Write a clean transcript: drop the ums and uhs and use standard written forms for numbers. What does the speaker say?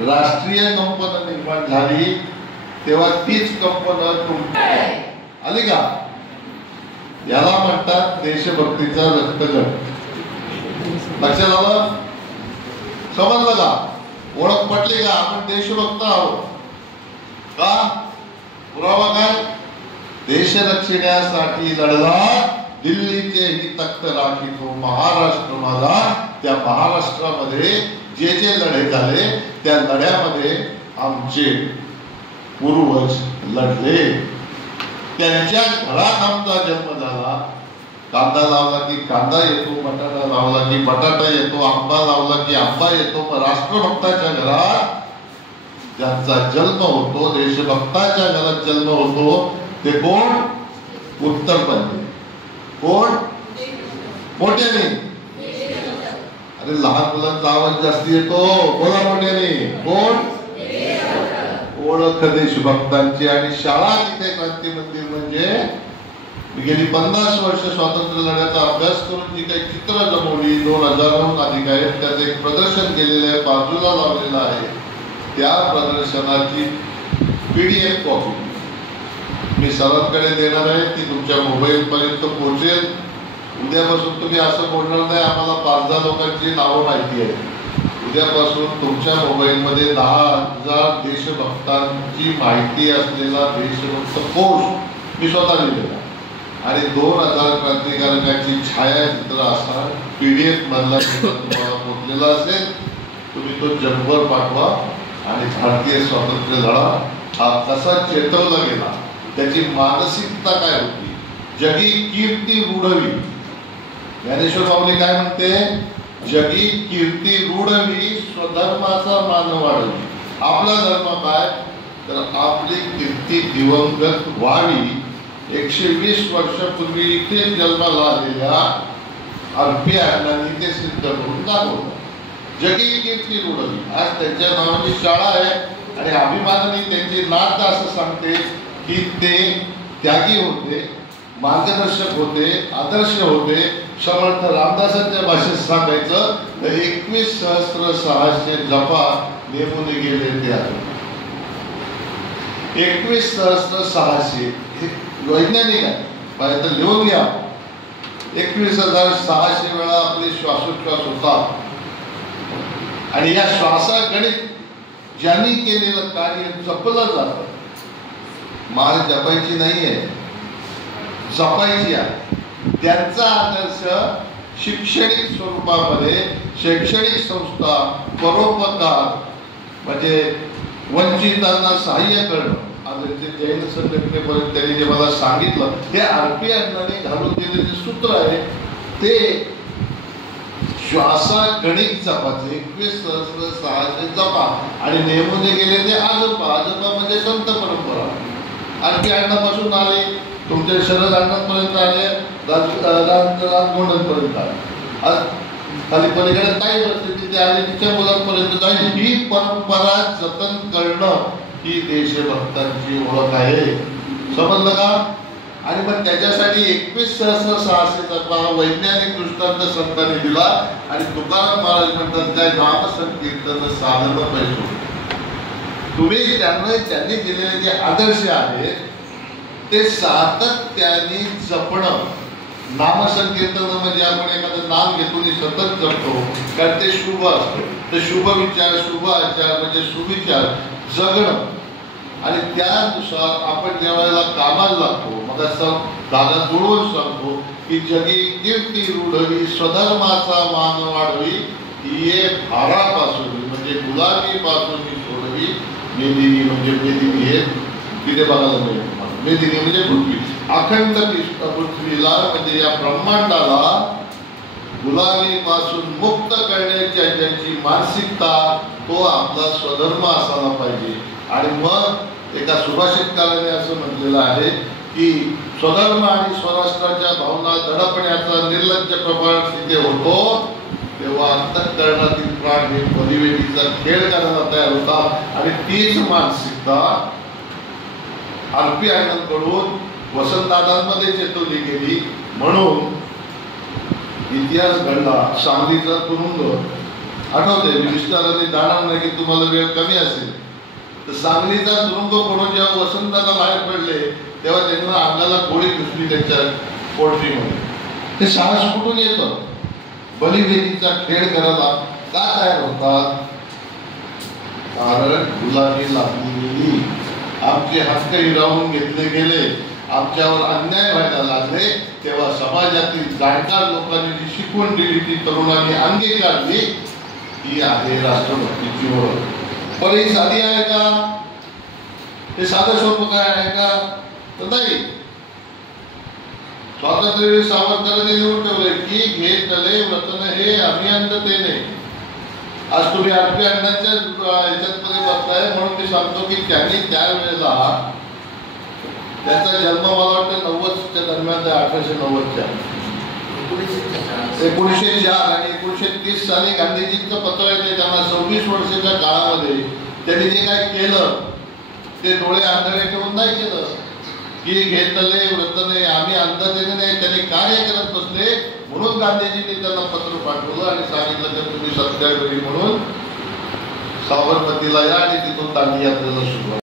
राष्ट्रीय कंपनी निर्माण झाली तेव्हा तीच कंपनी आली का? याला म्हणतात देशभक्तीचा रक्तगट. लक्षात आलं? समजलं का? ओळख पटली का? आपण देशभक्त आहोत का? पुरावा काय? देश रक्षणासाठी लढला, दिल्लीचे ही तख्त राखीतो महाराष्ट्र माझा. त्या महाराष्ट्रामध्ये जे जे लढे झाले त्या लढ्यामध्ये आमचे पूर्वज लढले. त्यांच्या घरात आमचा जन्म झाला. कांदा लावला की कांदा येतो, बटाटा लावला की बटाटा येतो, आंबा लावला की आंबा येतो. पण राष्ट्रभक्ताच्या घरात ज्यांचा जन्म होतो, देशभक्ताच्या घरात जन्म होतो ते कोण? उत्तर प्रदेश. कोण? मोठ्याने. अरे लहान मुलांचा आवाज जास्ती येतो, बोला मोठ्याने. कोण? ओळख देशभक्तांची. आणि शाळा तिथे क्रांती मंदिर म्हणजे गेली 50 वर्ष स्वातंत्र्य लढ्याचा अभ्यास करून जी काही चित्र जमवली 2000 अधिक आहेत, त्याचं एक प्रदर्शन केलेलं आहे, बाजूला लावलेलं आहे. त्या प्रदर्शनाची PDF कॉपी मी सरांकडे देणार आहे. ती तुमच्या मोबाईल पर्यंत पोहोचेल. उद्यापासून तुम्ही असं बोलणार नाही आम्हाला 5,000 लोकांची नावं माहिती आहे. उद्यापासून तुमच्या मोबाईलमध्ये 10,000 देशभक्तांची माहिती असलेला देशभक्त कोश मी स्वतः लिहिलेला आणि 2000 क्रांतिकारकांची छायाचित्र असा PDF मधला तुम्हाला पोचलेला असेल. तुम्ही तो जगभर पाठवा. आणि भारतीय स्वातंत्र्य लढा हा कसा चेतवला गेला, त्याची मानसिकता काय होती. जगी कीर्ती रूढवी. ज्ञानेश्वर माऊली काय म्हणते? जगी कीर्ती रूढवी, स्वधर्माचा मान वाढवी. आपला धर्म काय? तर आपली कीर्ती दिवंगत व्हावी. 120 वर्षापूर्वी इथे जन्माला आलेल्या RP अण्णांनी ते सिद्ध करून दाखवलं. जगी कीर्ती रूढवी. आज त्यांच्या नावाची शाळा आहे आणि अभिमानाने त्यांची नात असं सांगते की ते त्यागी होते, मार्गदर्शक होते, आदर्श होते. समर्थ रामदासांच्या भाषेत सांगायचं तर 21,600 जपा नेमून गेले ते आहे. 21,600 वैज्ञानिक आहे, पाहिजे तर लिहून घ्या. 21,600 वेळा आपले श्वासोच्छ्वास होतात. आणि या श्वासागणित ज्यांनी केलेलं कार्य जपलं जातं. माळ जपायची नाहीये, जपायची आहे. त्यांचा आदर्श शैक्षणिक स्वरूपामध्ये शैक्षणिक संस्था, परोपकार म्हणजे वंचितांना सहाय्य करणं. आज जैन संघटनेपर्यंत त्यांनी जे मला सांगितलं ते RP अण्णांनी घालून दिलेले सूत्र आहे. ते श्वासागणिक जपाचे 21,600 जपा आणि नेमून गेले ते आजोबा. आजोबा म्हणजे संत परंपरा. RP अण्णापासून आले, तुमच्या शरद अण्णांपर्यंत आले, राजमोहनपर्यंत आले. आज खाली पलीकडे काही बसते तिथे आले, तिच्या मुलांपर्यंत जाईल. ही परंपरा जतन करणं ही देशभक्तांची ओळख आहे. समजलं का? आणि मग त्याच्यासाठी 21,600 जपा वैज्ञानिक दृष्टांत संतांनी दिला. आणि तुकाराम महाराज म्हणतात काय? नाम संकीर्तन साधन पैसे. तुम्ही त्यांनी दिलेले जे आदर्श आहेत ते सातत्याने जपणं. नामसंकीर्तन म्हणजे आपण एखादं नाम घेतो आणि सतत जपतो, कारण ते शुभ असतं. ते शुभ विचार, शुभ आचार म्हणजे सुविचार जगणं. आणि त्यानुसार आपण ज्या वेळेला कामाला लागतो, मग असं दादा जुळवून सांगतो की जगी कीर्ती रूढवी, स्वधर्माचा मान वाढवी. ये भारापासून म्हणजे गुलामीपासून सोडवी. मेदिनी म्हणजे मेदिनी हे तिथे बघायला मिळेल. मेदिनी म्हणजे पृथ्वी. अखंड पृथ्वीला म्हणजे या ब्रह्मांडाला गुलामीपासून मुक्त करण्याची ज्यांची मानसिकता, तो आपला स्वधर्म असायला पाहिजे. आणि मग एका सुभाषितकाराने असं म्हटलेलं आहे की स्वधर्म आणि स्वराष्ट्राच्या भावना दडपण्याचा निर्लज्ज प्रमाण तिथे होतो तेव्हा अंतःकरणातील प्राण हे बलिवेदीचा खेळ करायला तयार होतात. आणि तीच मानसिकता RP अण्णांकडून वसंतदादांमध्ये चेतवली गेली. म्हणून इतिहास घडला. सांगलीचा तुरुंग आठवते मी विस्ताराने जाणार नाही की तुम्हाला वेळ कमी असेल, तर सांगलीचा तुरुंग पडून जेव्हा वसंताला बाहेर पडले तेव्हा त्यांना अंगाला गोळी घुसली त्यांच्या पोल्ट्रीमध्ये. ते साहस कुठून येतं? बलिवेदीचा खेळ करायला का तयार होतात? कारण गुलामी लागली, आमचे हक्क हिरावून घेतले गेले, आमच्यावर अन्याय व्हायला लागले. तेव्हा समाजातील जाणकार लोकांनी जी शिकवण दिली ती तरुणांनी अंगीकारली. ही आहे राष्ट्रभक्तीची ओळख. पण ही साधी आहे का? हे साधं सोपं काय आहे का? तर नाही. स्वातंत्र्यवीर सावरकरांनी लिहून ठेवले की घेतले वतन हे आम्ही अंधतेने. आज तुम्ही आरपी अण्णांच्या याच्यामध्ये बसलाय म्हणून मी सांगतो की त्यांनी त्यावेळेला त्यांचा जन्म मला वाटतं 90च्या दरम्यान, 1890च्या 1904 आणि 1930 साली गांधीजींचं पत्र येते त्यांना. 26 वर्षाच्या काळामध्ये त्यांनी जे काय केलं ते डोळे आंधळे ठेवून नाही केलं. की घेतले व्रतने आम्ही अंधतेने नाही, त्यांनी कार्य करत बसले. म्हणून गांधीजींनी त्यांना पत्र पाठवलं आणि सांगितलं की तुम्ही सत्याग्रही म्हणून साबरमतीला या आणि तिथून दांडी यात्रेला सुरुवात.